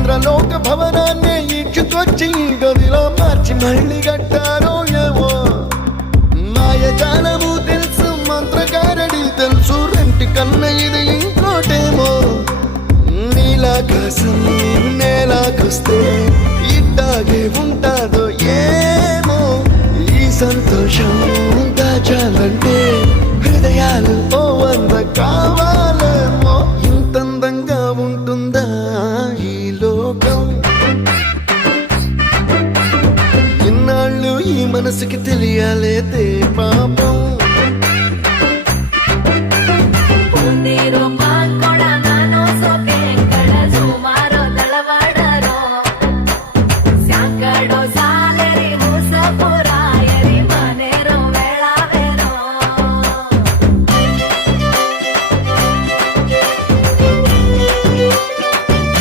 ఇంద్రలోక భవనాన్ని ఈడ్చుకొచ్చి గదిలో మార్చి మళ్ళీ కట్టారో ఏమో మాయజాలము తెలుసు మంత్రగారడి తెలుసు రెంటి కన్న ఇది ఇంకోటేమో నీలాకాశం నేలాకొస్తే ఇట్టాగే ఉంటాదో ఏమో ఈ సంతోషం దాచాలంటే హృదయాలు ఓ వంద కావాలేమో ఇంతందంగా ఉంటుందా ఈ లోకం ఇన్నాళ్ళు ఈ మనసుకి తెలియాలేదే పాపం